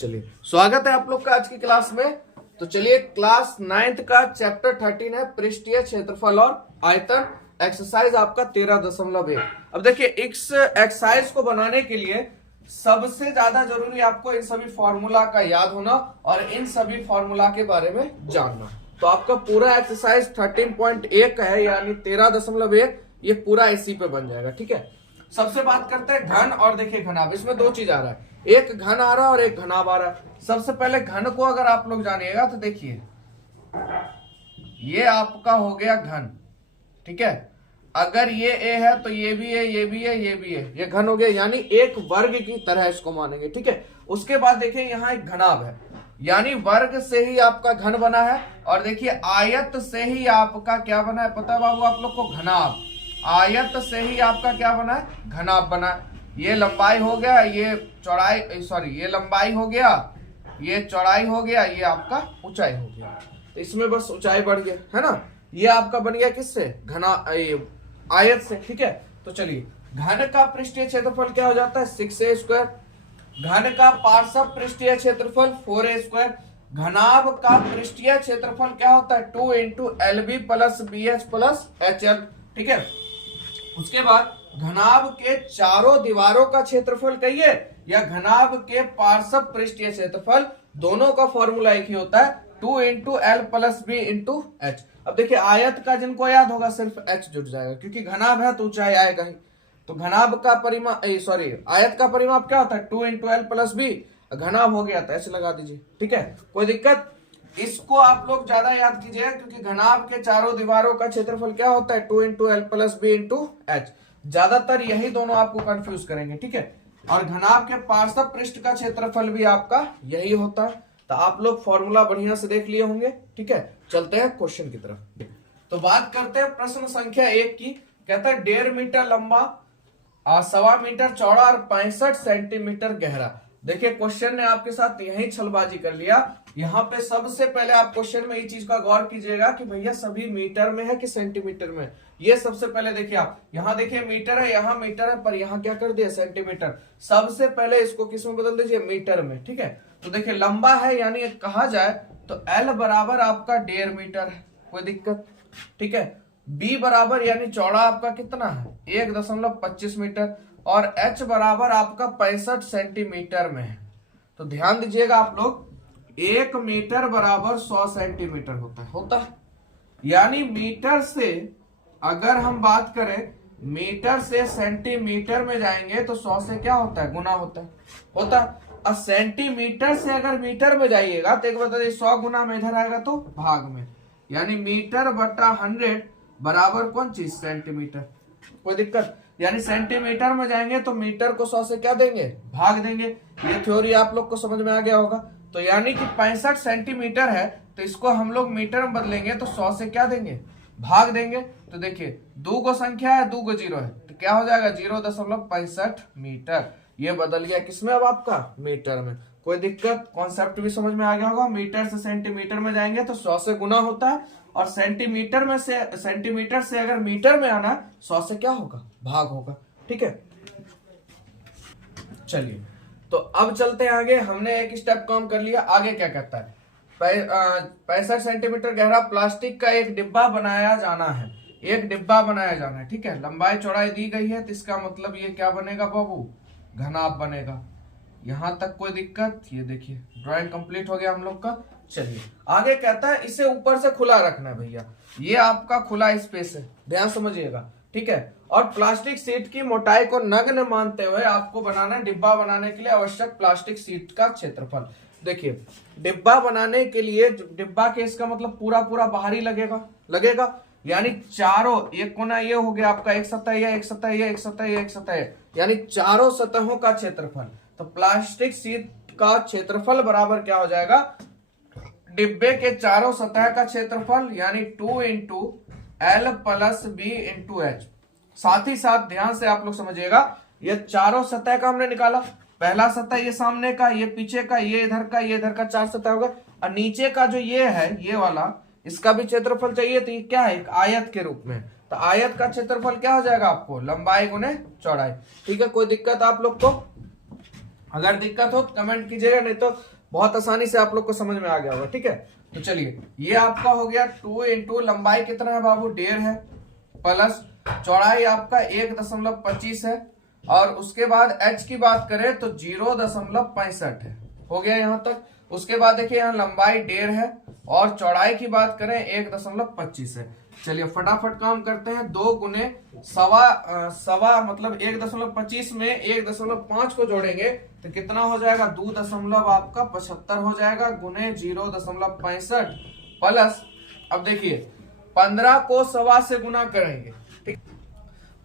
चलिए स्वागत है आप लोग का आज की क्लास में। तो चलिए क्लास 9th का चैप्टर 13 है पृष्ठीय क्षेत्रफल और आयतन, एक्सरसाइज आपका 13.1। अब देखिए इस एक्सरसाइज को बनाने के लिए सबसे ज्यादा जरूरी आपको इन सभी फॉर्मूला का याद होना और इन सभी फॉर्मूला के बारे में जानना। तो आपका पूरा एक्सरसाइज 13.1 है यानी 13.1, ये पूरा इसी पे बन जाएगा। ठीक है, सबसे बात करते हैं घन और देखिए घनाभ। इसमें दो चीज आ रहा है, एक घन आ रहा है और एक घनाभ आ रहा है। सबसे पहले घन को अगर आप लोग जानिएगा तो देखिए ये आपका हो गया घन। ठीक है, अगर ये ए है तो ये भी है, ये भी है, ये भी है, ये घन हो गया यानी एक वर्ग की तरह इसको मानेंगे। ठीक है, उसके बाद देखिए यहाँ एक घनाभ है यानी वर्ग से ही आपका घन बना है और देखिए आयत से ही आपका क्या बना है पता है बाबू आप लोग को, घनाभ। आयत से ही आपका क्या बना है, घनाभ बना है। ये लंबाई हो गया, ये चौड़ाई, सॉरी ये लंबाई हो गया, ये चौड़ाई हो गया, ये आपका ऊंचाई हो गया। तो इसमें बस ऊंचाई बढ़ गया है ना। ये आपका बन गया किससे, आयत से। ठीक है, तो चलिए घन का पृष्ठीय क्षेत्रफल क्या हो जाता है 6a²। घन का पार्श्व पृष्ठीय क्षेत्रफल 4a²। घनाभ का पृष्ठीय क्षेत्रफल क्या होता है 2 × LB + BH + HL। ठीक है, उसके बाद घनाभ के चारों दीवारों का क्षेत्रफल कहिए या घनाभ के पार्श्व पृष्ठीय क्षेत्रफल, दोनों का फॉर्मूला एक ही होता है 2 × L + B × H। अब देखिए आयत का जिनको याद होगा सिर्फ H जुट जाएगा क्योंकि घनाभ है तो ऊंचाई आएगा ही। तो घनाभ का परिमाप, सॉरी आयत का परिमाप क्या होता है 2 × L + B, घनाभ हो गया तो H लगा दीजिए। ठीक है, कोई दिक्कत। इसको आप लोग ज्यादा याद कीजिए क्योंकि घनाभ के चारों दीवारों का क्षेत्रफल क्या होता है 2 × L + B × H। ज्यादातर यही दोनों आपको कंफ्यूज करेंगे। ठीक है, और घनाभ के पार्श्व पृष्ठ का क्षेत्रफल भी आपका यही होता है। तो आप लोग फॉर्मूला बढ़िया से देख लिए होंगे। ठीक है, चलते हैं क्वेश्चन की तरफ। तो बात करते हैं प्रश्न संख्या 1 की। कहता है 1.5 मीटर लंबा, 1.25 मीटर चौड़ा और 65 सेंटीमीटर गहरा। देखिए क्वेश्चन ने आपके साथ यही छलबाजी कर लिया। यहाँ पे सबसे पहले आप क्वेश्चन में इस चीज का गौर कीजिएगा कि भैया सभी मीटर में है कि सेंटीमीटर में। ये सबसे पहले देखिए, आप यहाँ देखिए मीटर है, यहाँ मीटर है, पर यहाँ क्या कर दिया सेंटीमीटर। सबसे पहले इसको किस में बदल दीजिए, मीटर में। ठीक है, तो देखिए लंबा है यानी कहा जाए तो L बराबर आपका 1.5 मीटर है, कोई दिक्कत। ठीक है, B बराबर यानी चौड़ा आपका कितना है 1.25 मीटर और H बराबर आपका 65 सेंटीमीटर में है। तो ध्यान दीजिएगा आप लोग, 1 मीटर बराबर 100 सेंटीमीटर होता है यानी मीटर से अगर हम बात करें मीटर से सेंटीमीटर में जाएंगे तो 100 से क्या होता है, गुना होता है। और सेंटीमीटर से अगर मीटर में जाइएगा तो एक बता 100 गुना में इधर आएगा तो भाग में, यानी मीटर बटा 100 बराबर कौन चीज, सेंटीमीटर। कोई दिक्कत, यानी सेंटीमीटर में जाएंगे तो मीटर को 100 से क्या देंगे, भाग देंगे। ये थ्योरी आप लोग को समझ में आ गया होगा। तो यानी कि 65 सेंटीमीटर है तो इसको हम लोग मीटर में बदलेंगे तो 100 से क्या देंगे, भाग देंगे। तो देखिए 2 को संख्या है, 2 को 0 है तो क्या हो जाएगा 0.65 मीटर। ये बदल गया किसमें, अब आपका मीटर में। कोई दिक्कत, कॉन्सेप्ट भी समझ में आ गया होगा। मीटर से सेंटीमीटर में जाएंगे तो 100 से गुना होता है और सेंटीमीटर से अगर मीटर में आना 100 से क्या होगा, भाग होगा। ठीक है, चलिए तो अब चलते हैं आगे। हमने एक स्टेप कम कर लिया, आगे क्या कहता है 65 सेंटीमीटर गहरा प्लास्टिक का एक डिब्बा बनाया जाना है। ठीक है, लंबाई चौड़ाई दी गई है तो इसका मतलब ये क्या बनेगा बाबू, घनाभ बनेगा। यहां तक कोई दिक्कत। ये देखिए ड्राइंग कंप्लीट हो गया हम लोग का। चलिए आगे कहता है इसे ऊपर से खुला रखना है भैया। ये आपका खुला स्पेस है, ध्यान समझिएगा। ठीक है, और प्लास्टिक शीट की मोटाई को नग्न मानते हुए आपको बनाना, डिब्बा बनाने के लिए आवश्यक प्लास्टिक शीट का क्षेत्रफल। देखिए डिब्बा बनाने के लिए, डिब्बा के इसका मतलब पूरा बाहरी लगेगा यानी चारों, एक कोना ये हो गया आपका, एक सतह ये, एक सतह ये, एक सतह ये, एक सतह ये, यानी चारों सतहों का क्षेत्रफल। तो प्लास्टिक शीट का क्षेत्रफल बराबर क्या हो जाएगा, डिब्बे के चारों सतह का क्षेत्रफल यानी 2 × L + B × H। साथ ही साथ ध्यान से आप लोग समझिएगा, ये चारों सतह का हमने निकाला। पहला सतह ये सामने का, ये पीछे का, ये इधर का, ये इधर का, 4 सतह होगा। और नीचे का जो ये है, ये वाला, इसका भी क्षेत्रफल चाहिए तो ये क्या है, एक आयत के रूप में। तो आयत का क्षेत्रफल क्या हो जाएगा आपको, लंबाई गुने चौड़ाई। ठीक है, कोई दिक्कत आप लोग को। अगर दिक्कत हो तो कमेंट कीजिएगा, नहीं तो बहुत आसानी से आप लोग को समझ में आ गया होगा। ठीक है, तो चलिए ये आपका हो गया 2 इंटू लंबाई कितना है बाबू 1.5 है, प्लस चौड़ाई आपका 1.25 है, और उसके बाद h की बात करें तो 0.65 है। हो गया यहाँ तक। उसके बाद देखिए यहाँ लंबाई 1.5 है और चौड़ाई की बात करें 1.25 है। चलिए फटाफट काम करते हैं। 2 गुने सवा मतलब 1.25 में 1.5 को जोड़ेंगे तो कितना हो जाएगा 2.75 हो जाएगा, गुने 0.65 प्लस, अब देखिए 15 को सवा से गुना करेंगे, ठीक,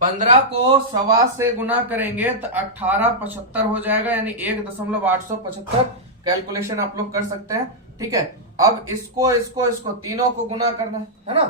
15 को सवा से गुना करेंगे तो 1875 हो जाएगा, यानी 1.875। कैलकुलेशन आप लोग कर सकते हैं। ठीक है, अब इसको तीनों को गुना करना है ना,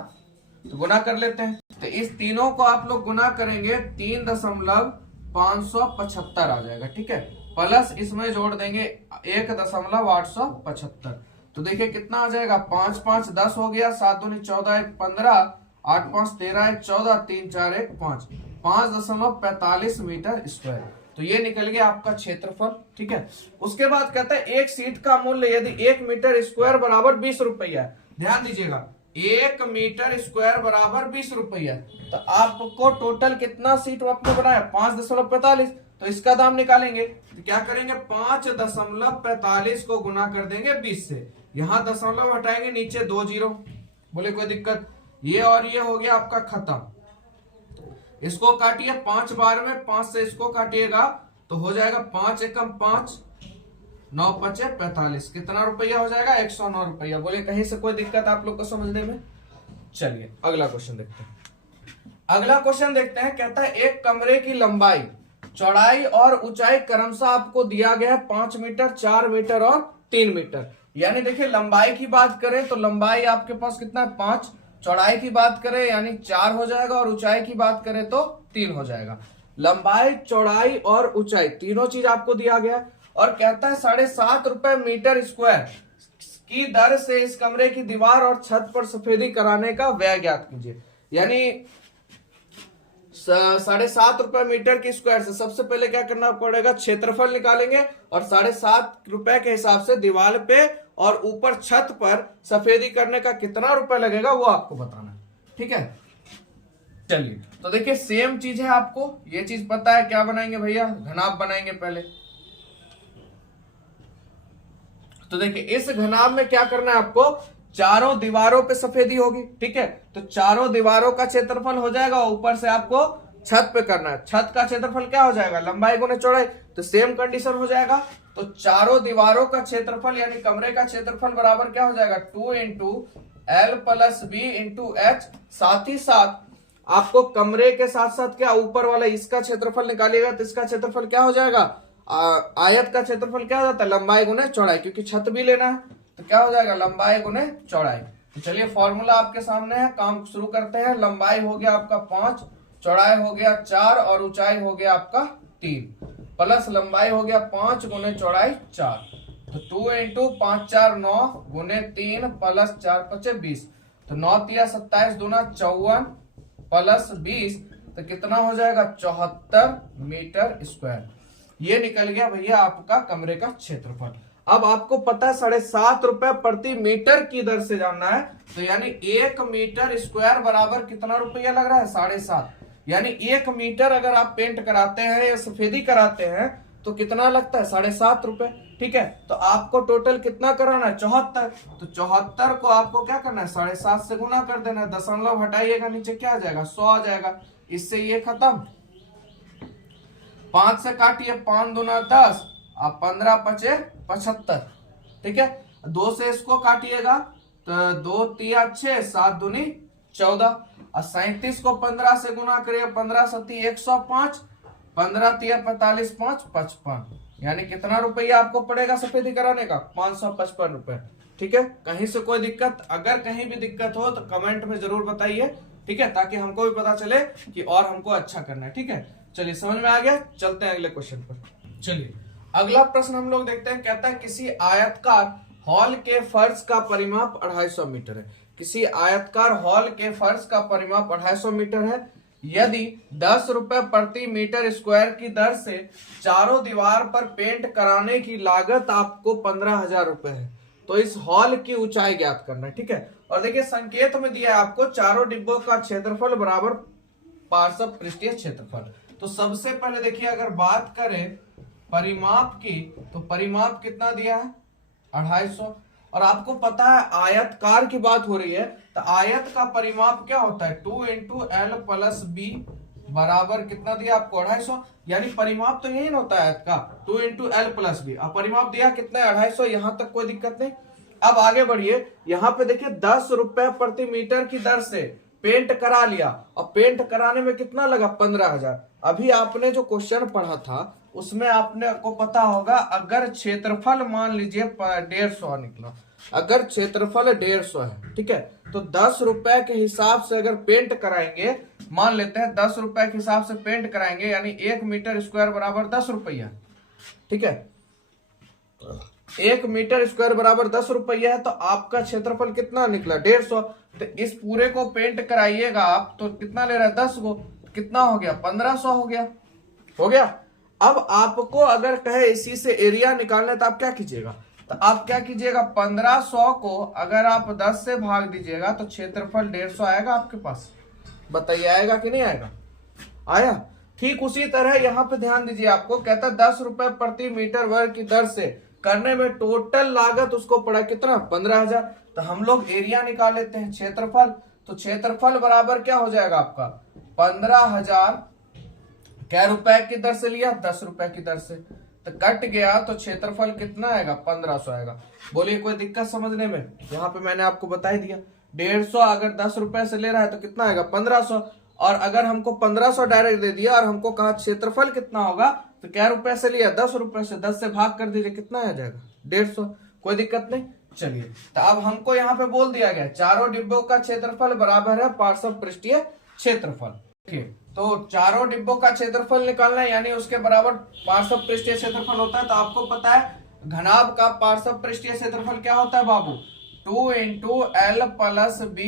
तो गुना कर लेते हैं। तो इस तीनों को आप लोग गुना करेंगे 3.575 आ जाएगा। ठीक है, प्लस इसमें जोड़ देंगे 1.875। तो देखिए कितना आ जाएगा, 5 5 10 हो गया, 7 दूनी 14 1 15, 8 5 13 1 14, 3 4 1 5, 5.45 मीटर स्क्वायर। तो ये निकल गया आपका क्षेत्रफल। ठीक है, उसके बाद कहता है एक सीट का मूल्य यदि 1 मीटर स्क्वायर बराबर 20 रुपया है। ध्यान दीजिएगा, 1 मीटर स्क्वायर बराबर 20 रुपया, तो आपको टोटल कितना सीट आपने बनाया 5.45, तो इसका दाम निकालेंगे। तो क्या करेंगे, 5.45 को गुना कर देंगे 20 से, यहां दशमलव हटाएंगे, नीचे 2 जीरो, बोले कोई दिक्कत। ये और ये हो गया आपका खत्म। इसको काटिए 5 बार में, 5 से इसको काटिएगा तो हो जाएगा 5 एकम 5, 9 पचे 45, कितना रुपया हो जाएगा 109 रुपया। बोले कहीं से कोई दिक्कत आप लोग को समझने में। चलिए अगला क्वेश्चन देखते हैं। अगला क्वेश्चन देखते हैं, कहता है एक कमरे की लंबाई, चौड़ाई और ऊंचाई क्रमशः आपको दिया गया है 5 मीटर, 4 मीटर और 3 मीटर। यानी देखिए लंबाई की बात करें तो लंबाई आपके पास कितना है 5, चौड़ाई की बात करें यानी 4 हो जाएगा, और ऊंचाई की बात करें तो 3 हो जाएगा। लंबाई, चौड़ाई और ऊंचाई तीनों चीज आपको दिया गया, और कहता है 7.5 रुपए मीटर स्क्वायर की दर से इस कमरे की दीवार और छत पर सफेदी कराने का व्यय ज्ञात कीजिए। यानी 7.5 रुपए मीटर की स्क्वायर से सबसे पहले क्या करना पड़ेगा, क्षेत्रफल निकालेंगे, और 7.5 रुपए के हिसाब से दीवार पे और ऊपर छत पर सफेदी करने का कितना रुपए लगेगा वो आपको बताना है। ठीक है, चलिए तो देखिए सेम चीज है, आपको ये चीज पता है। क्या बनाएंगे भैया, घनाभ बनाएंगे पहले। तो देखिए इस घनाभ में क्या करना है आपको, चारों दीवारों पे सफेदी होगी। ठीक है, तो चारों दीवारों का क्षेत्रफल हो जाएगा, ऊपर से आपको छत पे करना है। छत का क्षेत्रफल क्या हो जाएगा, लंबाई गुने चौड़ाई, तो सेम कंडीशन हो जाएगा। तो चारों दीवारों का क्षेत्रफल यानी कमरे का क्षेत्रफल बराबर क्या हो जाएगा 2 into L plus B into H. साथ ही साथ आपको कमरे के साथ साथ क्या ऊपर वाला इसका क्षेत्रफल निकालिएगा, तो इसका क्षेत्रफल क्या हो जाएगा, आयत का क्षेत्रफल क्या हो जाता है लंबाई गुने चौड़ाई, क्योंकि छत भी लेना है, तो क्या हो जाएगा लंबाई गुने चौड़ाई। तो चलिए फॉर्मूला आपके सामने है, काम शुरू करते हैं। लंबाई हो गया आपका 5, चौड़ाई हो गया 4 और ऊंचाई हो गया आपका 3, प्लस लंबाई हो गया 5 गुने चौड़ाई 4, तो 2 इंटू 5 4 9 गुने 3 प्लस 4 5 20, तो 9 3 27 दूना 54 प्लस 20, तो कितना हो जाएगा 74 मीटर स्क्वायर। ये निकल गया भैया आपका कमरे का क्षेत्रफल। अब आपको पता है 7.5 रुपए प्रति मीटर की दर से जानना है, तो यानी 1 मीटर स्क्वायर बराबर कितना रुपया लग रहा है 7.5। यानी 1 मीटर अगर आप पेंट कराते हैं या सफेदी कराते हैं तो कितना लगता है 7.5 रुपए। ठीक है, तो आपको टोटल कितना कराना है 74, तो 74 को आपको क्या करना है 7.5 से गुना कर देना है, दशमलव हटाइएगा नीचे क्या आ जाएगा 100 आ जाएगा। इससे ये खत्म, 5 से काटिए 5 दूना 10 और 15 पचे 75। ठीक है, 2 से इसको काटिएगा तो 2 तिया 6, 7 दूनी 14, और 37 को 15 से गुना करिए, 15 सती 105, 15 तिया 45 5 55, यानी कितना रुपया आपको पड़ेगा सफेदी कराने का 555 रुपए। ठीक है, कहीं से कोई दिक्कत, अगर कहीं भी दिक्कत हो तो कमेंट में जरूर बताइए। ठीक है, ताकि हमको भी पता चले कि और हमको अच्छा करना है। ठीक है, चलिए समझ में आ गया, चलते हैं अगले क्वेश्चन पर। चलिए अगला प्रश्न हम लोग देखते हैं, कहता है किसी आयतकार हॉल के फर्श का परिमाप 250 मीटर है। किसी आयतकार हॉल के फर्श का परिमाप 250 मीटर है। यदि 10 रुपए प्रति मीटर स्क्वायर की दर से चारों दीवार पर पेंट कराने की लागत आपको 15,000 रुपए है, तो इस हॉल की ऊंचाई ज्ञात करना है। ठीक है, और देखिए संकेत में दिया है आपको चारों डिब्बों का क्षेत्रफल बराबर पार्श्व पृष्ठीय क्षेत्रफल। तो सबसे पहले देखिए अगर बात करें परिमाप की, तो परिमाप कितना दिया है 250, और आपको पता है आयतकार की बात हो रही है, तो आयत का परिमाप क्या होता है 2 × L + B बराबर कितना दिया आपको 250, यानी परिमाप तो यही ना होता है आयत का 2 × L + B। अब परिमाप दिया कितना है 250, यहां तक कोई दिक्कत नहीं। अब आगे बढ़िए, यहाँ पे देखिए 10 रुपए प्रति मीटर की दर से पेंट करा लिया, और पेंट कराने में कितना लगा 15,000। अभी आपने जो क्वेश्चन पढ़ा था उसमें आपने को पता होगा, अगर क्षेत्रफल मान लीजिए 150 निकला, अगर क्षेत्रफल 150 है, ठीक है, तो 10 रुपए के हिसाब से अगर पेंट कराएंगे, मान लेते हैं 10 रुपए के हिसाब से पेंट कराएंगे, यानी 1 मीटर स्क्वायर बराबर 10 रुपया। ठीक है, 1 मीटर स्क्वायर बराबर 10 रुपया है, तो आपका क्षेत्रफल कितना निकला 150। तो इस पूरे को पेंट कराइएगा आप, तो कितना ले रहा है 10 को, कितना हो गया 1500 हो गया, हो गया। अब आपको अगर कहे इसी से एरिया निकालना है तो आप क्या कीजिएगा, तो आप क्या कीजिएगा 1500 को अगर आप 10 से भाग दीजिएगा तो क्षेत्रफल 150 आएगा आपके पास। बताइए आएगा कि नहीं आएगा, आया। ठीक उसी तरह यहाँ पे ध्यान दीजिए, आपको कहता है 10 रुपए प्रति मीटर वर्ग की दर से करने में टोटल लागत उसको पड़ा कितना 15,000। तो हम लोग एरिया निकाल लेते हैं क्षेत्रफल, तो क्षेत्रफल बराबर क्या हो जाएगा आपका 15,000 क्या रुपए की दर से लिया 10 रुपए की दर से, तो कट गया, तो क्षेत्रफल कितना आएगा 1500 आएगा। बोलिए कोई दिक्कत समझने में, यहाँ पे मैंने आपको बता ही दिया 150 अगर 10 रुपए से ले रहा है तो कितना आएगा 1500, और अगर हमको 1500 डायरेक्ट दे दिया और हमको कहा क्षेत्रफल कितना होगा, तो क्या रुपए से लिया 10 रुपए से, 10 से भाग कर दीजिए कितना आ जाएगा 150। कोई दिक्कत नहीं। चलिए, तो अब हमको यहाँ पे बोल दिया गया चारों डिब्बों का क्षेत्रफल बराबर है पार्श्व पृष्ठीय क्षेत्रफल। ठीक, तो चारों डिब्बों का क्षेत्रफल निकालना है, यानी उसके बराबर पार्श्व पृष्ठीय क्षेत्रफल होता है। तो आपको पता है घनाभ का पार्श्व पृष्ठीय क्षेत्रफल क्या होता है बाबू 2 × L + B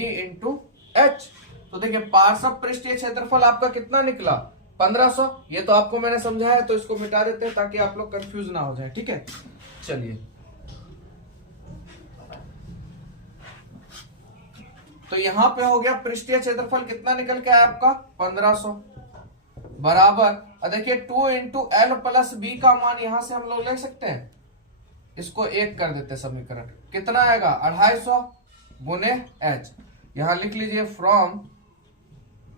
× H। तो देखिए पार्श्व पृष्ठीय क्षेत्रफल आपका कितना निकला 1500। ये तो आपको मैंने समझाया, तो इसको मिटा देते हैं ताकि आप लोग कंफ्यूज ना हो जाए। ठीक है, चलिए, तो यहां पे हो गया पृष्ठीय क्षेत्रफल कितना निकल के आया आपका 1500 बराबर। देखिए 2 × L + B का मान यहां से हम लोग ले सकते हैं, इसको 1 कर देते समीकरण, कितना आएगा 250 × H। यहां लिख लीजिए फ्रॉम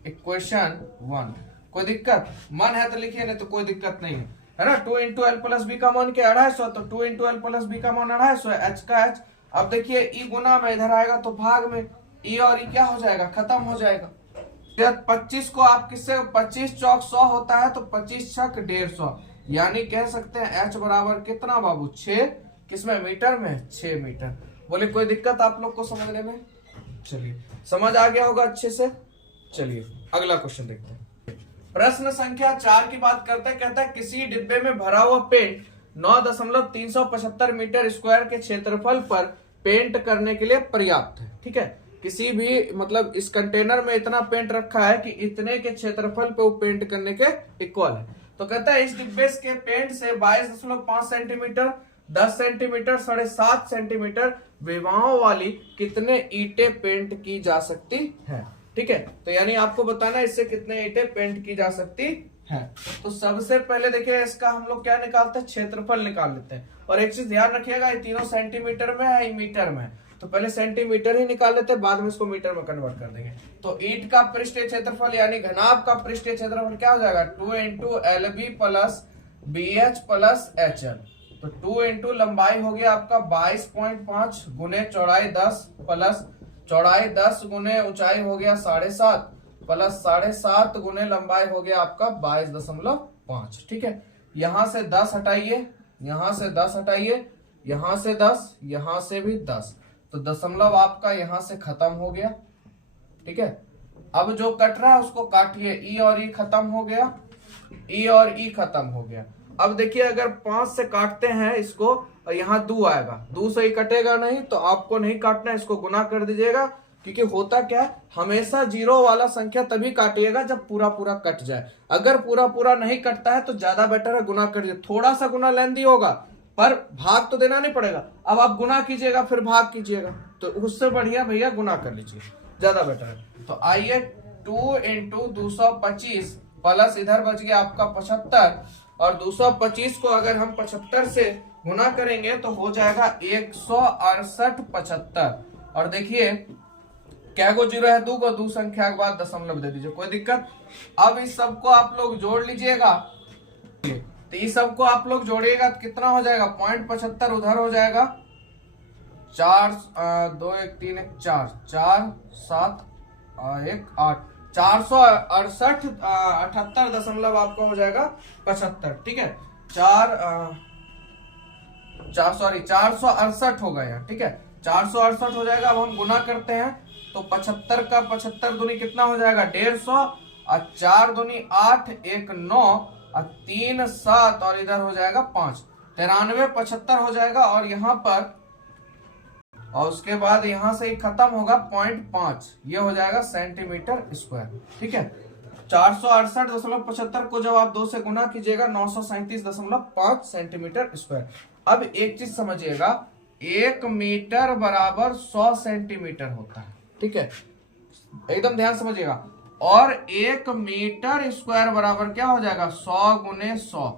इक्वेशन 1। कोई दिक्कत मन है तो लिखिए, नहीं तो कोई दिक्कत नहीं है ना। 2 × L + B का मान क्या 250, तो 2 × L + B का मान 250 है, H का H। अब देखिए ई गुना में इधर आएगा तो भाग में, ई और ई क्या हो जाएगा खत्म हो जाएगा। 25 को आप किससे 25 चौक 100 होता है, तो 25 छक 150, यानी कह सकते हैं H बराबर कितना बाबू 6, किसमें मीटर में 6 मीटर। बोले कोई दिक्कत आप लोग को समझने में, चलिए समझ आ गया होगा अच्छे से। चलिए अगला क्वेश्चन देखते हैं। प्रश्न संख्या 4 की बात करते हैं, कहता है किसी डिब्बे में भरा हुआ पेंट 9.375 मीटर स्क्वायर के क्षेत्रफल पर पेंट करने के लिए पर्याप्त है। ठीक है, किसी भी मतलब इस कंटेनर में इतना पेंट रखा है कि इतने के क्षेत्रफल पे वो पेंट करने के इक्वल है। तो कहता है इस डिब्बे के पेंट से 22.5 सेंटीमीटर, 10 सेंटीमीटर, 7.5 सेंटीमीटर विवाहों वाली कितने ईंटें पेंट की जा सकती है। ठीक है, तो यानी आपको बताना इससे कितने ईंटें पेंट की जा सकती है। तो सबसे पहले देखिए इसका हम लोग क्या निकालते हैं क्षेत्रफल निकाल लेते हैं। और एक चीज ध्यान रखिएगा, ये तीनों सेंटीमीटर में है, मीटर में है, तो पहले सेंटीमीटर ही निकाल लेते हैं, बाद में इसको मीटर में कन्वर्ट कर देंगे। तो ईंट का पृष्ठीय क्षेत्रफल यानी घनाभ का पृष्ठीय क्षेत्रफल क्या हो जाएगा 2 × LB + BH + HL। तो 2 × लंबाई हो गया आपका 22.5 गुने चौड़ाई 10 प्लस चौड़ाई 10 गुने ऊंचाई हो गया 7.5 प्लस 7.5 गुने लंबाई हो गया आपका 22.5। ठीक है, यहां से 10 हटाइए, यहां से 10 हटाइए, यहां से 10, यहां से भी 10, तो दशमलव आपका यहां से खत्म हो गया। ठीक है, अब जो कट रहा है उसको काटिए, ई और ई खत्म हो गया, ई और ई खत्म हो गया। अब देखिए अगर 5 से काटते हैं इसको, और यहाँ 2 आएगा, 2 से ही कटेगा नहीं, तो आपको नहीं काटना है, इसको गुना कर दीजिएगा, क्योंकि होता क्या है, हमेशा जीरो वाला संख्या तभी काटिएगा जब पूरा पूरा कट जाए। अगर पूरा पूरा नहीं कटता है तो ज्यादा बेटर है गुना कर दीजिए। थोड़ा सा गुना लेंदी होगा पर भाग तो देना नहीं पड़ेगा। अब आप गुना कीजिएगा फिर भाग कीजिएगा, तो उससे बढ़िया भैया गुना कर लीजिए, ज्यादा बेटर है। तो आइए 2 इंटू 225 प्लस इधर बच गया आपका 75, और 225 को अगर हम 75 से गुना करेंगे तो हो जाएगा 168 75। और देखिए क्या को जीरो है, 2 को 2 संख्या के बाद दशमलव दे दीजिए, कोई दिक्कत। अब इस सबको आप लोग जोड़ लीजिएगा, तो इस सबको आप लोग जोड़िएगा तो कितना हो जाएगा, 0.75 उधर हो जाएगा 4 2 1 3 1 4 4 7 1 8 468 78 दशमलव आपका हो जाएगा 75, ठीक है। 468 होगा यार, ठीक है, 468 हो जाएगा। अब हम गुना करते हैं तो 75 का 75 दूनी कितना हो जाएगा 150, और 4 दूनी 8 1 9 और 3 7 और इधर हो जाएगा 5, 93 75 हो जाएगा। और यहाँ पर और उसके बाद यहां से ही खत्म होगा 0.5, ये हो जाएगा सेंटीमीटर स्क्वायर, ठीक है। 468.75 को जब आप 2 से गुना कीजिएगा 937.5 सेंटीमीटर स्क्वायर। अब एक चीज समझिएगा, 1 मीटर बराबर 100 सेंटीमीटर होता है, ठीक है, एकदम ध्यान समझिएगा। और 1 मीटर स्क्वायर बराबर क्या हो जाएगा 100 गुने 100,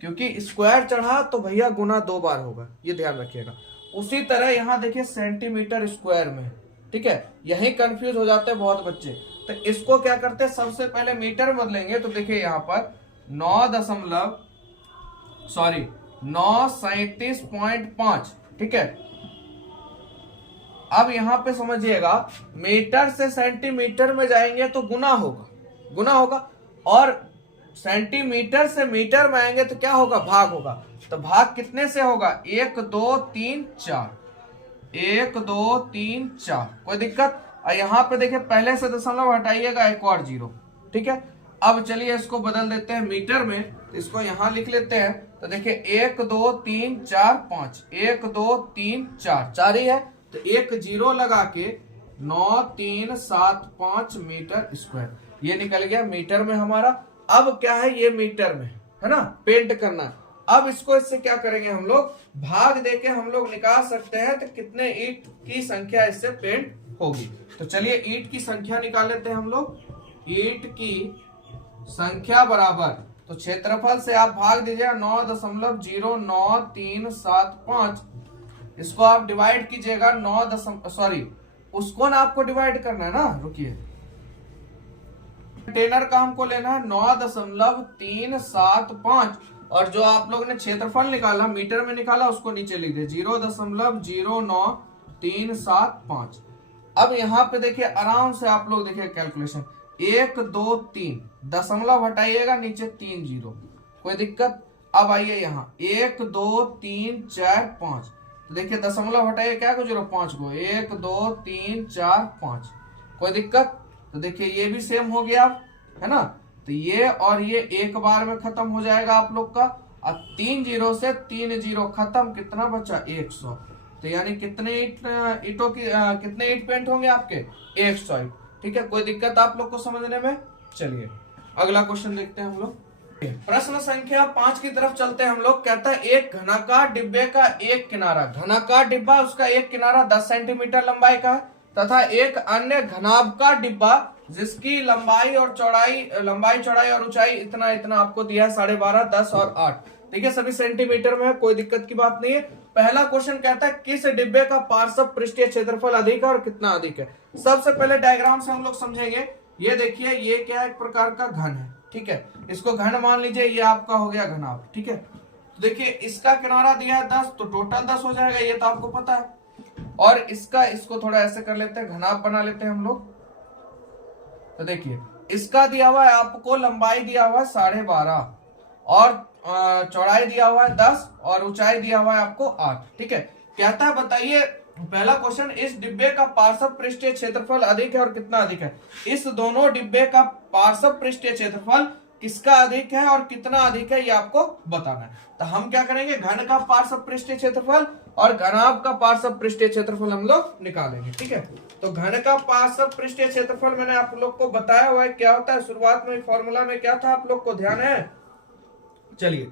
क्योंकि स्क्वायर चढ़ा तो भैया गुना 2 बार होगा, ये ध्यान रखिएगा। उसी तरह यहां देखिए सेंटीमीटर स्क्वायर में, ठीक है, यही कंफ्यूज हो जाते हैं बहुत बच्चे। तो इसको क्या करते हैं, सबसे पहले मीटर में बदलेंगे। तो देखिए यहां पर 937.5, ठीक है। अब यहां पे समझिएगा, मीटर से सेंटीमीटर में जाएंगे तो गुना होगा, और सेंटीमीटर से मीटर में आएंगे तो क्या होगा, भाग होगा। तो भाग कितने से होगा, 1 2 3 4, 1 2 3 4, कोई दिक्कत। और यहाँ पे देखिए पहले से दशमलव हटाइएगा, एक और जीरो, ठीक है। अब चलिए इसको बदल देते हैं मीटर में, तो इसको यहाँ लिख लेते हैं। तो देखिए 1 2 3 4 5, 1 2 3 4, 4 ही है, तो एक जीरो लगा के 9375 मीटर स्क्वायर, ये निकल गया मीटर में हमारा। अब क्या है, ये मीटर में है ना, पेंट करना। अब इसको इससे क्या करेंगे हम लोग, भाग देके हम लोग निकाल सकते हैं तो कितने ईंट की संख्या इससे पेंट होगी। तो चलिए ईंट की संख्या निकाल लेते हैं हम लोग। ईंट की संख्या बराबर, तो क्षेत्रफल से आप भाग दीजिएगा 9.09375, इसको आप डिवाइड कीजिएगा उसको ना आपको डिवाइड करना है ना, रुकिए, कंटेनर का हमको लेना है 9.375, और जो आप लोग ने क्षेत्रफल निकाला मीटर में निकाला उसको नीचे लिख दे 0.09375। अब यहाँ पे देखिए आराम से आप लोग देखिए कैलकुलेशन, 1 2 3 दशमलव हटाइएगा, नीचे 3 जीरो, कोई दिक्कत। अब आइए यहाँ 1 2 3 4 5, तो देखिए दशमलव हटाइए, क्या को जीरो 5 को, 1 2 3 4 5, कोई दिक्कत। तो देखिए ये भी सेम हो गया है ना, तो ये और ये एक बार में खत्म हो जाएगा आप लोग का। अब 3 जीरो से 3 जीरो खत्म, कितना बचा 100। तो यानी कितने ईंटों की कितने ईंट पेंट होंगे आपके 100 ईंट, ठीक है, कोई दिक्कत आप लोग को समझने में। चलिए अगला क्वेश्चन देखते हैं हम लोग। प्रश्न संख्या 5 की तरफ चलते हैं हम लोग। कहता है एक घनाकार डिब्बे का एक किनारा, घनाकार डिब्बा उसका एक किनारा 10 सेंटीमीटर लंबाई का है, तथा एक अन्य घनाभकार डिब्बा जिसकी लंबाई चौड़ाई और ऊंचाई इतना इतना आपको दिया है, 12.5 10 और 8, ठीक है, सभी सेंटीमीटर में है, कोई दिक्कत की बात नहीं है। पहला क्वेश्चन कहता है किस डिब्बे का पार्श्व पृष्ठीय क्षेत्रफल अधिक है और कितना अधिक है। सबसे पहले डायग्राम से हम लोग समझेंगे। ये देखिए ये क्या है, एक प्रकार का घन है, ठीक है, इसको घन मान लीजिए, ये आपका हो गया घनाभ, ठीक है। तो देखिए इसका किनारा दिया है 10, तो टोटल 10 हो जाएगा, ये तो आपको पता है। और इसको थोड़ा ऐसे कर लेते हैं, घनाभ बना लेते हैं हम लोग। तो देखिए इसका दिया हुआ है आपको, लंबाई दिया हुआ है 12.5 और चौड़ाई दिया हुआ है 10 और ऊंचाई दिया हुआ है आपको 8, ठीक है। कहता है बताइए, पहला क्वेश्चन, इस डिब्बे का पार्श्व पृष्ठीय क्षेत्रफल अधिक है और कितना अधिक है। इस दोनों डिब्बे का पार्श्व पृष्ठीय क्षेत्रफल किसका अधिक है और कितना अधिक है ये आपको बताना है। तो हम क्या करेंगे, घन का पार्श्व पृष्ठीय क्षेत्रफल और घनाभ का पार्श्व पृष्ठीय क्षेत्रफल हम लोग निकालेंगे। ठीक है, तो घन का पार्श्व पृष्ठीय क्षेत्रफल मैंने आप लोग को बताया हुआ है क्या होता है, शुरुआत में फॉर्मूला में क्या था आप लोग को ध्यान है। चलिए,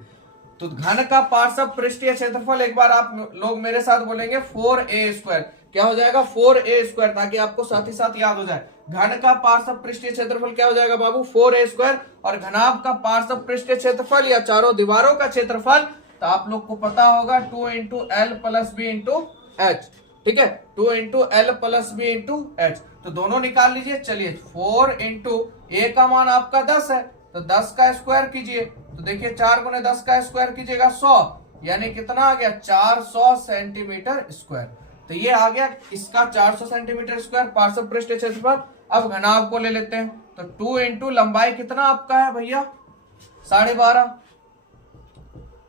तो घन का पार्श्व पृष्ठीय क्षेत्रफल एक बार आप लोग मेरे साथ बोलेंगे 4a²। क्या हो जाएगा, 4a², ताकि आपको साथ ही साथ याद हो जाए। घन का पार्श्व पृष्ठीय क्षेत्रफल क्या हो जाएगा बाबू, 4a²। और घनाभ का पार्श्व पृष्ठीय क्षेत्रफल या चारों दीवारों का क्षेत्रफल तो आप लोग को पता होगा 2 × L + B × H। ठीक है, 2 × L + B × H, तो दोनों निकाल लीजिए। चलिए, 4 × a का मान आपका 10 है, तो 10 का स्क्वायर कीजिए, तो देखिए 4 × 10 का स्क्वायर कीजिएगा 100, यानी कितना आ गया, 400 सेंटीमीटर स्क्वायर। तो ये आ गया इसका 400 सेंटीमीटर स्क्वायर पार्श्व पृष्ठीय क्षेत्रफल। अब घनाभ को ले लेते हैं, तो 2 × लंबाई कितना आपका है भैया, 12.5,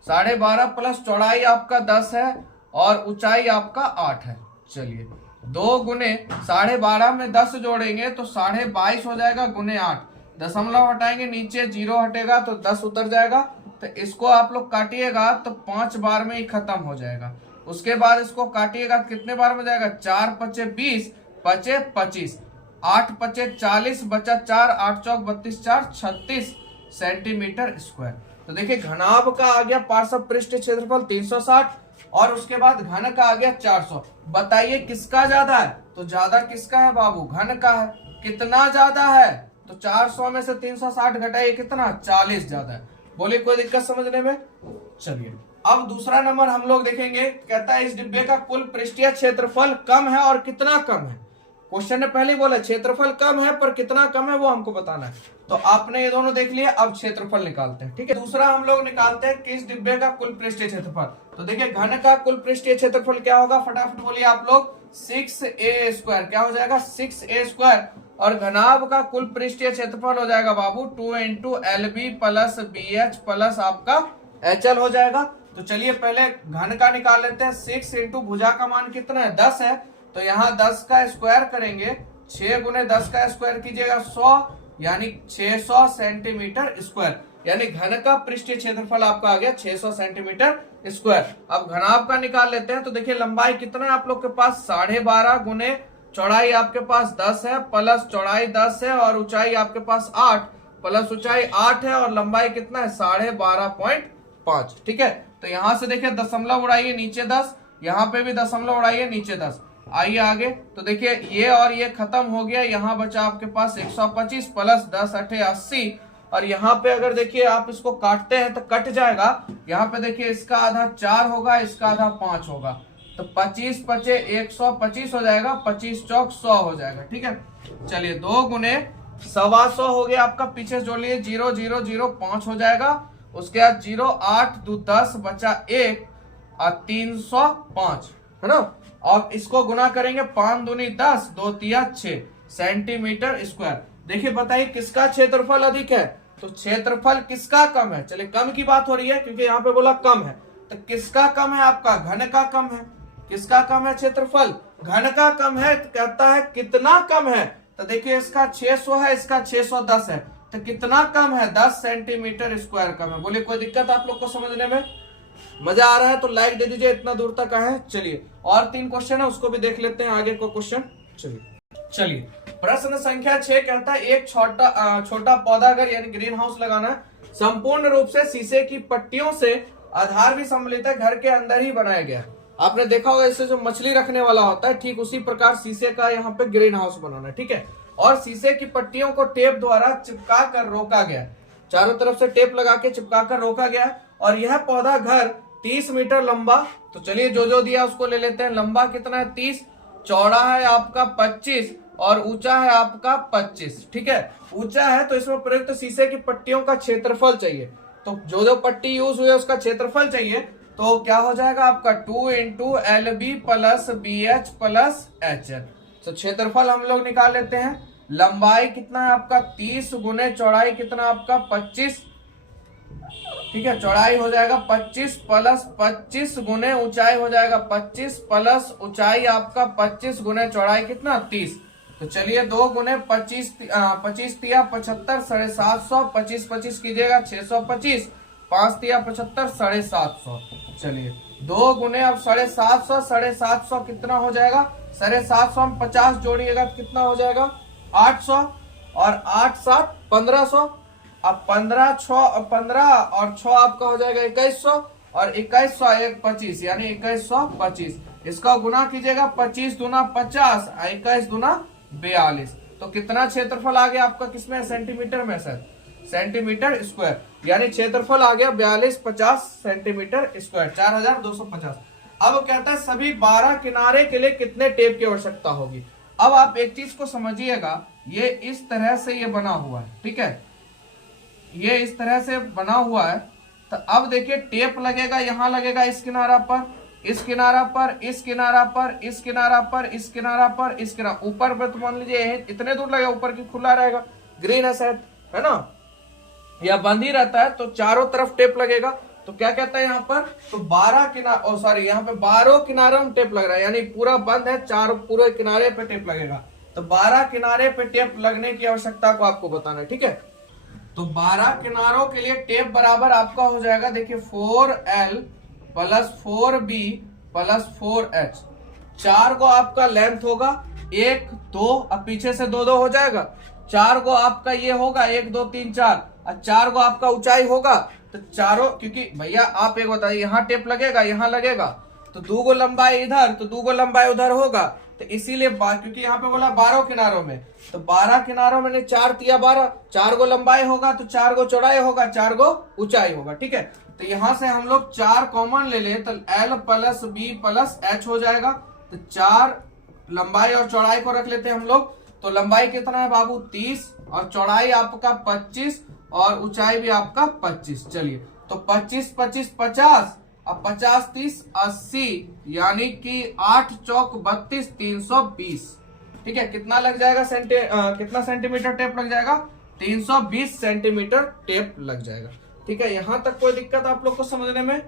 12.5 प्लस चौड़ाई आपका 10 है और ऊंचाई आपका 8 है। चलिए, 2 × 12.5 में 10 जोड़ेंगे तो 22.5 हो जाएगा × 8, दशमलव हटाएंगे नीचे 0 हटेगा तो 10 उतर जाएगा। तो इसको आप लोग काटिएगा तो 5 बार में ही खत्म हो जाएगा। उसके बाद इसको काटिएगा कितने बार में जाएगा, 4 × 5 = 20, 5 × 25, 8 × 5 = 40, बचा 4, 8 × 4 = 32, 4 36 सेंटीमीटर स्क्वायर। तो देखिए घनाभ का आ गया पार्श्व पृष्ठीय क्षेत्रफल 360 और उसके बाद घन का आ गया 400। बताइए किसका ज्यादा है, तो ज्यादा किसका है बाबू, घन का है। कितना ज्यादा है, तो 400 में से 360 घटाइए कितना, 40 ज्यादा है। बोलिए कोई दिक्कत समझने में। चलिए, अब दूसरा नंबर हम लोग देखेंगे, कहता है इस डिब्बे का कुल पृष्ठीय क्षेत्रफल कम है और कितना कम है। क्वेश्चन ने पहले बोला क्षेत्रफल कम है पर कितना कम है वो हमको बताना है। तो आपने ये दोनों देख लिया, अब क्षेत्रफल निकालते हैं। ठीक है, दूसरा हम लोग निकालते हैं कि इस डिब्बे का कुल पृष्ठीय क्षेत्रफल। तो देखिए घन का कुल पृष्ठीय क्षेत्रफल क्या होगा, फटाफट बोलिए आप लोग, 6a²। क्या हो जाएगा, 6a²। और घनाभ का कुल पृष्ठीय क्षेत्रफल हो जाएगा बाबू 2 × LB + BH प्लस आपका HL हो जाएगा। तो चलिए पहले घन का निकाल लेते हैं। 6 × भुजा का मान कितना है, 10 है, तो यहाँ 10 का स्क्वायर करेंगे, 6 × 10 का स्क्वायर कीजिएगा 100, यानी 600 सेंटीमीटर स्क्वायर। यानी घन का पृष्ठीय क्षेत्रफल आपका आ गया 600 सेंटीमीटर स्क्वायर। अब घनाभ का निकाल लेते हैं। तो देखिए लंबाई कितना है आप लोग के पास, 12.5 गुने चौड़ाई आपके पास 10 है, प्लस चौड़ाई 10 है और ऊंचाई आपके पास 8, प्लस ऊंचाई 8 है और लंबाई कितना है, 12.5। ठीक है, तो यहां से देखिए दशमलव उड़ाइए नीचे 10, यहाँ पे भी दशमलव उड़ाइए नीचे 10। आइए आगे, तो देखिए ये और ये खत्म हो गया, यहाँ बचा आपके पास 125 प्लस 10 × 8 = 80। और यहाँ पे अगर देखिए आप इसको काटते हैं तो कट जाएगा। यहाँ पे देखिए इसका आधा 4 होगा, इसका आधा 5 होगा, तो 25 × 5 = 125 हो जाएगा, 25 चौक 100 हो जाएगा। ठीक है, चलिए 2 × 125 हो गया आपका, पीछे जोड़ लिए 0 0 0 5 हो जाएगा। उसके बाद 0 8 2 10 बचा 1 और 305 है ना। अब इसको गुना करेंगे, 5 दूनी 10, 2 तिया 6 सेंटीमीटर स्क्वायर। देखिए बताइए किसका क्षेत्रफल अधिक है, तो क्षेत्रफल किसका कम है। चलिए कम की बात हो रही है क्योंकि यहाँ पे बोला कम है, तो किसका कम है, आपका घन का कम है। किसका कम है क्षेत्रफल, घन का कम है। तो कहता है कितना कम है, तो देखिए इसका 600 है, इसका 610 है, तो कितना कम है, 10 सेंटीमीटर स्क्वायर कम है। बोलिए कोई दिक्कत आप लोग को समझने में, मजा आ रहा है तो लाइक दे दीजिए, इतना दूर तक आए। चलिए और 3 क्वेश्चन है उसको भी देख लेते हैं आगे को क्वेश्चन। चलिए प्रश्न संख्या 6 कहता है एक छोटा पौधा अगर यानी ग्रीन हाउस लगाना है, संपूर्ण रूप से शीशे की पट्टियों से आधार भी सम्मिलित है, घर के अंदर ही बनाया गया। आपने देखा होगा इससे जो मछली रखने वाला होता है, ठीक उसी प्रकार शीशे का यहाँ पे ग्रीन हाउस बनाना है। ठीक है, और शीशे की पट्टियों को टेप द्वारा चिपका कर रोका गया, चारों तरफ से टेप लगा के चिपका कर रोका गया। और यह पौधा घर 30 मीटर लंबा, तो चलिए जो दिया उसको ले लेते हैं। लंबा कितना है 30, चौड़ा है आपका 25 और ऊंचा है आपका 25। ठीक है, ऊंचा है तो इसमें प्रयुक्त शीशे की पट्टियों का क्षेत्रफल चाहिए, तो जो पट्टी यूज हुई है उसका क्षेत्रफल चाहिए। तो क्या हो जाएगा आपका 2 × LB + BH + HL। तो क्षेत्रफल हम लोग निकाल लेते हैं। लंबाई कितना है आपका 30 गुने चौड़ाई कितना आपका 25। ठीक है, चौड़ाई हो जाएगा 25 प्लस 25 गुने ऊंचाई हो जाएगा 25 प्लस ऊंचाई आपका 25 गुने चौड़ाई कितना 30। तो चलिए 2 गुने 25 25 तिया 75 750, 25 25 कीजिएगा 625, 5 तिया 75 750। चलिए 2 गुने अब 750, 750 कितना हो जाएगा, 750 में 50 जोड़िएगा कितना हो जाएगा 800, और 8 7 1500। अब 15 और 6 आपका हो जाएगा 2100, और 2100 1 25 यानी 2125। इसका गुना कीजिएगा 25 दूना 50, 21 दूना 42। तो कितना क्षेत्रफल आ गया आपका, किसमें, सेंटीमीटर में सर, सेंटीमीटर स्क्वायर, यानी क्षेत्रफल आ गया 4250 सेंटीमीटर स्क्वायर, 4250। अब कहता है सभी 12 किनारे के लिए कितने टेप की आवश्यकता होगी। अब आप एक चीज को समझिएगा, ये इस तरह से ये बना हुआ है, ठीक है, ये इस तरह से बना हुआ है। तो अब देखिए टेप लगेगा, यहां लगेगा इस किनारा पर, इस किनारा पर, इस किनारा पर, इस किनारा पर, इस किनारा पर, इस किनारा ऊपर पर, तो मान लीजिए इतने दूर लगेगा, ऊपर की खुला रहेगा, ग्रीन है शायद, है ना, या बंद ही रहता है, तो चारों तरफ टेप लगेगा। तो क्या कहता है यहाँ पर, तो 12 किनारे, सॉरी यहाँ पे 12 किनारों में टेप लग रहा है, यानी पूरा बंद है, चारों पूरे किनारे पे टेप लगेगा। तो 12 किनारे पे टेप लगने की आवश्यकता को आपको बताना है, ठीक है। तो 12 किनारों के लिए टेप बराबर आपका हो जाएगा, देखिए 4L plus 4B plus 4H। 4 को आपका लेंथ होगा 1 2, अब पीछे से 2 2 हो जाएगा, 4 को आपका ये होगा 1 2 3 4, और 4 को आपका ऊंचाई होगा। तो चारों, क्योंकि भैया आप एक बताइए, यहाँ टेप लगेगा, यहाँ लगेगा, तो 2 गो लंबाई इधर, तो 2 गो लंबाई उधर होगा, तो इसीलिए क्योंकि यहाँ पे बोला 12 किनारों में, तो 12 किनारों में 4 तिया 12, 4 गो लंबाई होगा तो 4 गो चौड़ाई होगा, 4 गो ऊंचाई होगा, ठीक है। तो यहां से हम लोग 4 कॉमन ले ले, तो L plus B plus H हो जाएगा। तो 4 लंबाई और चौड़ाई को रख लेते हैं हम लोग। तो लंबाई कितना है बाबू 30, और चौड़ाई आपका 25, और ऊंचाई भी आपका 25। चलिए तो 25 25 50, अब 50 30 80, यानी कि 8 चौक 32 320, ठीक है। कितना लग जाएगा कितना सेंटीमीटर टेप लग जाएगा, 320 सेंटीमीटर टेप लग जाएगा, ठीक है। यहां तक कोई दिक्कत आप लोग को समझने में।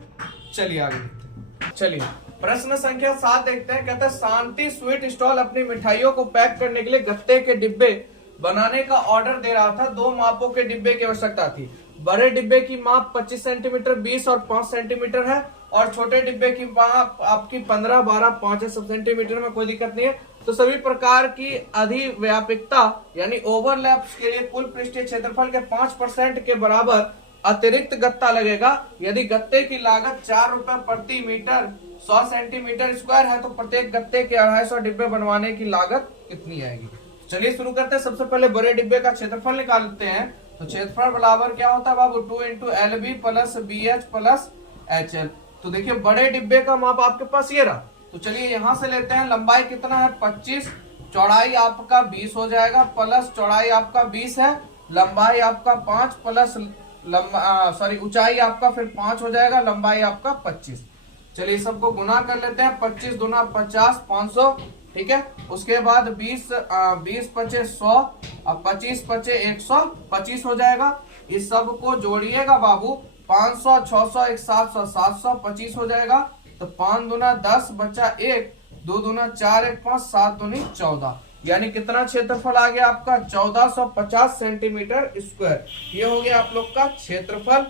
चलिए आगे देखते हैं। चलिए प्रश्न संख्या 7 देखते हैं। कहता है शांति स्वीट स्टॉल अपनी मिठाइयों को पैक करने के लिए गत्ते के डिब्बे बनाने का ऑर्डर दे रहा था। 2 मापों के डिब्बे की आवश्यकता थी। बड़े डिब्बे की माप 25 सेंटीमीटर 20 और 5 सेंटीमीटर है, और छोटे डिब्बे की माप आपकी 15 12 5 सेंटीमीटर में, कोई दिक्कत नहीं है। तो सभी प्रकार की अधिव्यापकता यानी ओवरलैप्स के लिए कुल पृष्ठीय क्षेत्रफल के 5% के बराबर अतिरिक्त गत्ता लगेगा। यदि गत्ते की लागत 4 रुपए प्रति मीटर 100 सेंटीमीटर स्क्वायर है, तो प्रत्येक गत्ते के 250 डिब्बे बनवाने की लागत कितनी आएगी। चलिए शुरू करते हैं। सबसे पहले बड़े डिब्बे का क्षेत्रफल निकालते हैं। तो क्षेत्रफल बराबर क्या होता है बाबू, 2 into LB plus BH plus HL। तो देखिए बड़े डिब्बे का माप आपके पास ये रहा। तो चलिए यहां से लेते हैं। लंबाई कितना है 25, चौड़ाई आपका 20 हो जाएगा, प्लस चौड़ाई आपका 20 है, लंबाई आपका 5 प्लस ऊंचाई आपका फिर 5 हो जाएगा, लंबाई आपका 25। चलिए सबको गुना कर लेते हैं। 25 दूना 50 500, ठीक है। उसके बाद 20 पचे 100, अब 25 पचे 125 हो जाएगा। इस सब को जोड़िएगा बाबू, 500 600 1 700 700 25 हो जाएगा। तो 5 दूना 10 बचा 1, 2 दूना 4 1 5 7 दूनी 14, यानी कितना क्षेत्रफल आ गया आपका 1450 सेंटीमीटर स्क्वायर। ये हो गया आप लोग का क्षेत्रफल।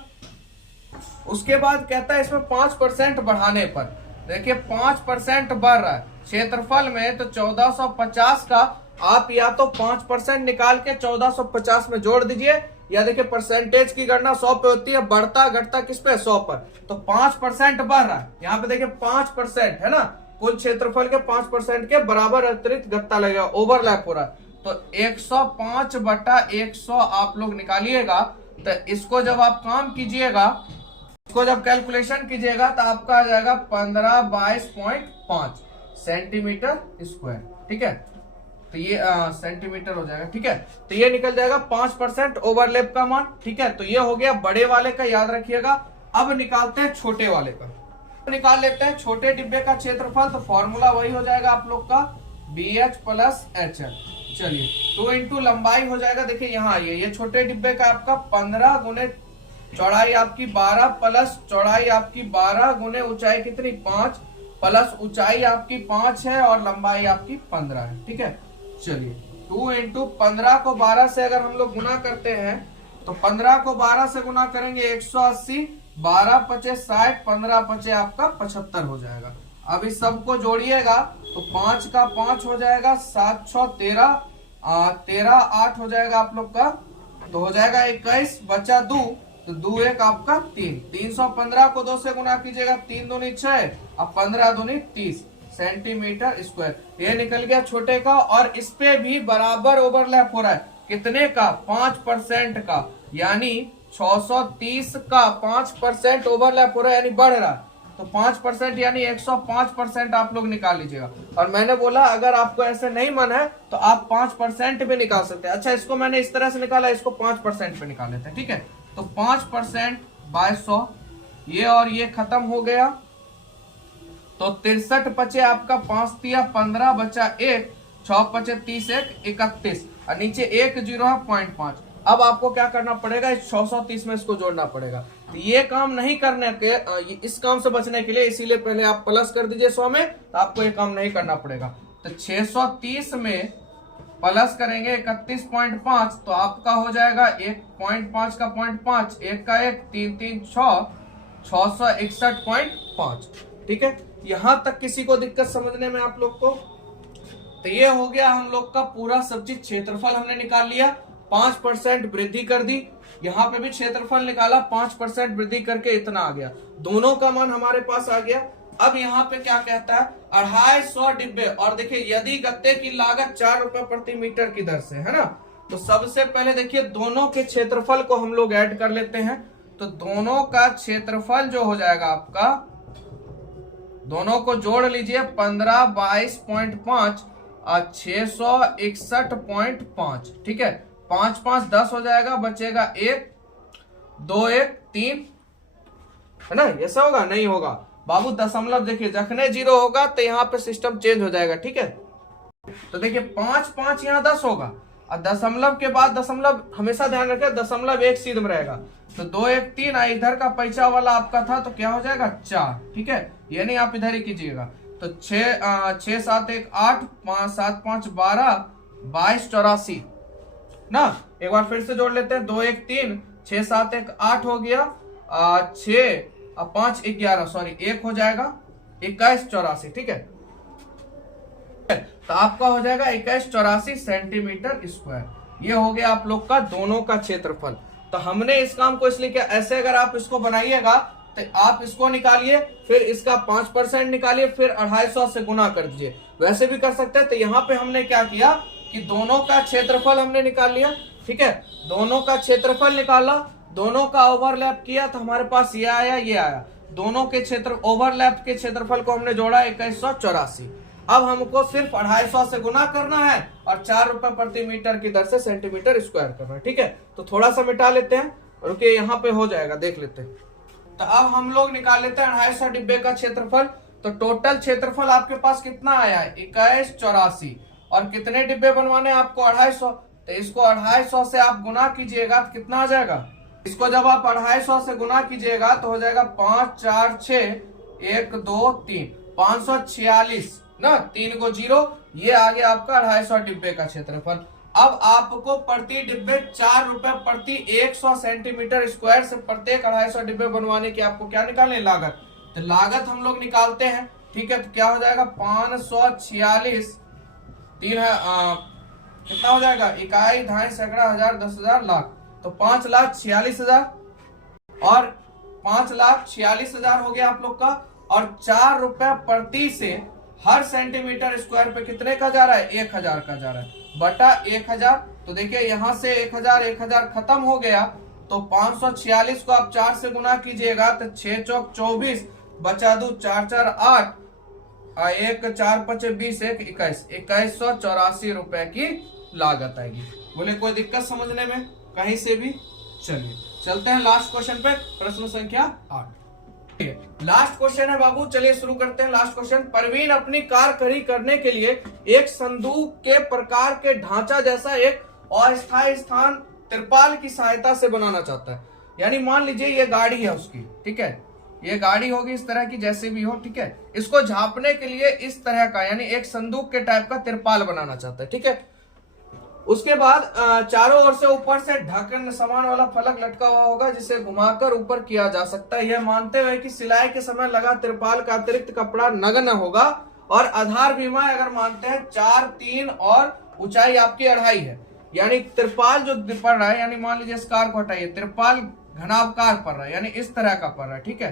उसके बाद कहता है इसमें 5% बढ़ाने पर, देखिए 5% बढ़ रहा है क्षेत्रफल में, तो 1450 का आप या तो 5% निकाल के 1450 में जोड़ दीजिए, या देखिए परसेंटेज की गणना 100 पे होती है, बढ़ता घटता किस पे 100 पर। तो 5% बढ़ रहा है, यहाँ पे देखिए 5% है ना, कुल क्षेत्रफल के 5% के बराबर अतिरिक्त गत्ता लगेगा, ओवरलैप हो रहा है। तो 105 बटा 100 आप लोग निकालिएगा। तो इसको जब आप काम कीजिएगा, इसको जब कैलकुलेशन कीजिएगा, तो आपका आ जाएगा 1522.5 सेंटीमीटर स्क्वायर, ठीक है। तो ये सेंटीमीटर हो जाएगा, ठीक है। तो ये निकल जाएगा 5% ओवरलैप का मान, ठीक है। तो ये हो गया बड़े वाले का, याद रखिएगा। अब निकालते हैं छोटे वाले का, निकाल लेते हैं छोटे डिब्बे का क्षेत्रफल। तो फॉर्मूला वही हो जाएगा आप लोग का BH प्लस HL। चलिए 2 इंटू लंबाई हो जाएगा, देखिए यहाँ आइए, ये छोटे डिब्बे का आपका 15 गुने चौड़ाई आपकी 12 प्लस चौड़ाई आपकी 12 गुने ऊंचाई कितनी 5 प्लस ऊंचाई आपकी 5 है, और लंबाई आपकी 15 है, ठीक है। चलिए 2 इंटू 15 को 12 से अगर हम लोग गुना करते हैं तो 15 को 12 से गुना करेंगे 180, 12 पचे 60, 15 पचे आपका 75 हो जाएगा। अब इस सबको जोड़िएगा तो 5 का 5 हो जाएगा, 7 6 13, 13 8 हो जाएगा आप लोग का, तो हो जाएगा 21, बचा 2, तो 2 1 आपका 3। 315 को 2 से गुना कीजिएगा, 3 दूनी 6, अब 15 दूनी 30 सेंटीमीटर स्क्वायर। ये निकल गया छोटे का, और इस पे भी बराबर ओवरलैप हो रहा है, कितने का? 5% का, यानी 630 का 5% ओवरलैप हो रहा है, यानी बढ़ रहा है। तो 5% यानी 105% आप लोग निकाल लीजिएगा। और मैंने बोला अगर आपको ऐसे नहीं मन है तो आप 5% भी निकाल सकते हैं। अच्छा, इसको मैंने इस तरह से निकाला, इसको 5% पे निकाल लेते हैं, ठीक है। तो 5% बाय 100, ये और ये खत्म हो गया, तो 63 पचे आपका 5 दिया 15, बचा 1, 6 पचे 30, 1 31, और नीचे 1 0 है 0.5। अब आपको क्या करना पड़ेगा? इस 630 में इसको जोड़ना पड़ेगा। तो ये काम नहीं करने के, इस काम से बचने के लिए इसीलिए पहले आप प्लस कर दीजिए 100 में, तो आपको ये काम नहीं करना पड़ेगा। तो 630 में प्लस करेंगे 31.5, तो आपका हो जाएगा 1.5 का 0.5, 1 का 1, 3 3 6, 661.5, ठीक है। यहां तक किसी को दिक्कत समझने में आप लोग को? तो ये हो गया हम लोग का पूरा सब चीज। क्षेत्रफल हमने निकाल लिया, 5% वृद्धि कर दी, यहाँ पे भी क्षेत्रफल निकाला, 5% वृद्धि करके इतना आ गया, दोनों का मान हमारे पास आ गया। अब यहाँ पे क्या कहता है? 250 डिब्बे, और देखिए यदि गत्ते की लागत 4 रुपए प्रति मीटर की दर से है ना, तो सबसे पहले देखिए दोनों के क्षेत्रफल को हम लोग ऐड कर लेते हैं। तो दोनों का क्षेत्रफल जो हो जाएगा आपका, दोनों को जोड़ लीजिए, 15 22.5 और 661.5, ठीक है। 5 5 10 हो जाएगा, बचेगा 1 2 1 3, है ना। ऐसा होगा? नहीं होगा बाबू, दशमलव देखिए जखने 0 होगा तो यहाँ पे सिस्टम चेंज हो जाएगा, ठीक है। तो देखिए 5 5 यहाँ 10 होगा, और दशमलव के बाद दशमलव हमेशा ध्यान रखें, दशमलव एक सीध में रहेगा। तो 2 1 3, इधर का पैसा वाला आपका था तो क्या हो जाएगा? 4, ठीक है। ये नहीं आप इधर ही कीजिएगा। तो 6 7 1 8, 5 7 5 12, 22 84 ना। एक बार फिर से जोड़ लेते हैं, 2 1 3, 6 7 1 8 हो गया, 6 5 11, सॉरी 1 हो जाएगा 21 84, ठीक है। तो आपका हो जाएगा 21 84 सेंटीमीटर स्क्वायर। ये हो गया आप लोग का दोनों का क्षेत्रफल। तो हमने इस काम को इसलिए किया, ऐसे अगर आप इसको बनाइएगा तो आप इसको निकालिए, फिर इसका 5% निकालिए, फिर 250 से गुना कर दीजिए, वैसे भी कर सकते हैं। तो यहाँ पे हमने क्या किया कि दोनों का क्षेत्रफल हमने निकाल लिया, ठीक है। दोनों का क्षेत्रफल निकाला, दोनों का ओवरलैप किया, तो हमारे पास ये आया, ये आया। दोनों के क्षेत्र ओवरलैप के क्षेत्रफल को हमने जोड़ा 2184। अब हमको सिर्फ 250 से गुना करना है और 4 रुपए प्रति मीटर की दर से सेंटीमीटर स्क्वायर करना है, ठीक है। तो थोड़ा सा मिटा लेते हैं, रुकिए यहाँ पे हो जाएगा, देख लेते हैं। तो अब हम लोग निकाल लेते हैं 250 डिब्बे का क्षेत्रफल। तो टोटल क्षेत्रफल आपके पास कितना आया है? 2184। और कितने डिब्बे बनवाने हैं आपको? 250। तो इसको 250 से आप गुना कीजिएगा तो कितना आ जाएगा? इसको जब आप 250 से गुना कीजिएगा तो हो जाएगा 5 4 6 1 2 3, 546 ना, 3 को 0, ये आ गया आपका 250 डिब्बे का क्षेत्रफल। अब आपको प्रति डिब्बे 4 रुपए प्रति 100 सेंटीमीटर स्क्वायर से प्रत्येक 250 डिब्बे बनवाने की आपको क्या निकालने? लागत। तो लागत हम लोग निकालते हैं, ठीक है। तो क्या हो जाएगा? 546, 3 कितना हो जाएगा? इकाई, ढाई, सैकड़ा, हजार, 10,000, लाख। तो 5,46,000 और 5,46,000 हो गया आप लोग का। और 4 रुपए प्रति से हर सेंटीमीटर स्क्वायर पे कितने का जा रहा है? 1000 का जा रहा है, बटा 1000। तो देखिए यहाँ से 1000 खत्म हो गया, तो 546 को आप 4 से गुना कीजिएगा तो 6 चौक 24, बचा 2 4 4 8, 1 4 5 20, 1 21, 2184 रुपए की लागत आएगी। बोले कोई दिक्कत समझने में कहीं से भी? चलिए चलते हैं लास्ट क्वेश्चन पे, प्रश्न संख्या 8। लास्ट क्वेश्चन है बाबू, चलिए शुरू करते हैं। लास्ट क्वेश्चन, परवीन अपनी कार खड़ी करने के लिए एक संदूक के प्रकार के ढांचा जैसा एक अस्थायी स्थान तिरपाल की सहायता से बनाना चाहता है। यानी मान लीजिए ये गाड़ी है उसकी, ठीक है, ये गाड़ी होगी इस तरह की, जैसे भी हो, ठीक है। इसको झांपने के लिए इस तरह का, यानी एक संदूक के टाइप का तिरपाल बनाना चाहता है, ठीक है। उसके बाद चारों ओर से ऊपर से ढक्कन समान वाला फलक लटका हुआ होगा जिसे घुमाकर ऊपर किया जा सकता है, यह मानते हुए कि सिलाई के समय लगा तिरपाल का अतिरिक्त कपड़ा नग्न होगा। और आधार बीमा अगर मानते हैं 4, 3 और ऊंचाई आपकी 2.5 है, यानी तिरपाल जो पड़ रहा है, यानी मान लीजिए इस कार को हटाइए, तिरपाल घनावकार पड़ रहा है, यानी इस तरह का पड़ रहा है, ठीक है।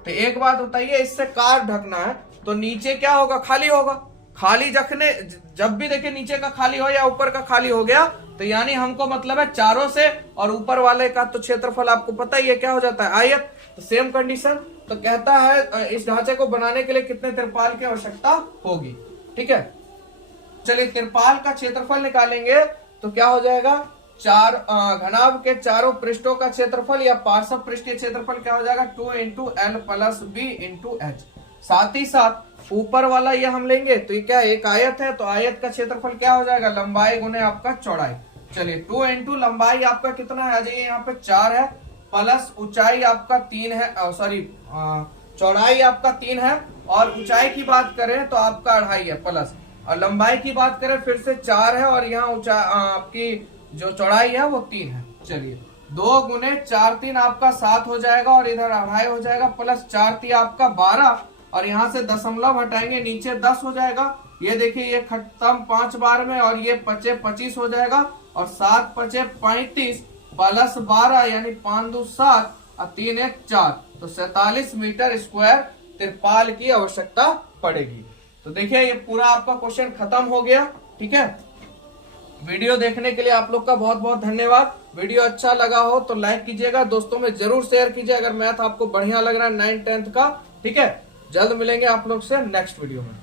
तो एक बात बताइए, इससे कार ढकना है तो नीचे क्या होगा, खाली होगा। खाली रखने, जब भी देखिए नीचे का खाली हो या ऊपर का खाली हो गया तो यानी हमको मतलब है चारों से, और ऊपर वाले का तो क्षेत्रफल आपको पता ही है क्या हो जाता है, आयत। तो सेम कंडीशन, तो कहता है इस ढांचे को बनाने के लिए कितने तिरपाल की आवश्यकता होगी, ठीक है। चलिए तिरपाल का क्षेत्रफल निकालेंगे तो क्या हो जाएगा, घनाभ के चारों पृष्ठों का क्षेत्रफल या पार्श्व पृष्ठीय क्षेत्रफल क्या हो जाएगा, 2 × L + B × H। साथ ही साथ ऊपर वाला ये हम लेंगे तो ये क्या, एक आयत है, तो आयत का क्षेत्रफल क्या हो जाएगा, लंबाई गुने आपका चौड़ाई। चलिए 2 × लंबाई आपका कितना है, आ जाइए यहाँ पे 4 है, प्लस ऊंचाई आपका 3 है, सॉरी चौड़ाई आपका 3 है, और ऊंचाई की बात करें तो आपका 2.5 है प्लस, और लंबाई की बात करें फिर से 4 है, और यहाँ ऊंचाई आपकी जो चौड़ाई है वो 3 है। चलिए 2 × 4 × 3 आपका 7 हो जाएगा, और इधर 2.5 हो जाएगा, प्लस 4 × 3 आपका 12, और यहाँ से दशमलव हटाएंगे नीचे 10 हो जाएगा। ये देखिए ये खत्म 5 बार में, और ये 5 × 25 हो जाएगा, और 7 × 5 = 35 प्लस 12 यानी 5 × 2 = 7 और 3 × 1 = 4, तो 47 मीटर स्क्वायर तिरपाल की आवश्यकता पड़ेगी। तो देखिए ये पूरा आपका क्वेश्चन खत्म हो गया, ठीक है। वीडियो देखने के लिए आप लोग का बहुत बहुत धन्यवाद। वीडियो अच्छा लगा हो तो लाइक कीजिएगा, दोस्तों में जरूर शेयर कीजिए अगर मैथ आपको बढ़िया लग रहा है 9th 10th का, ठीक है। जल्द मिलेंगे आप लोग से नेक्स्ट वीडियो में।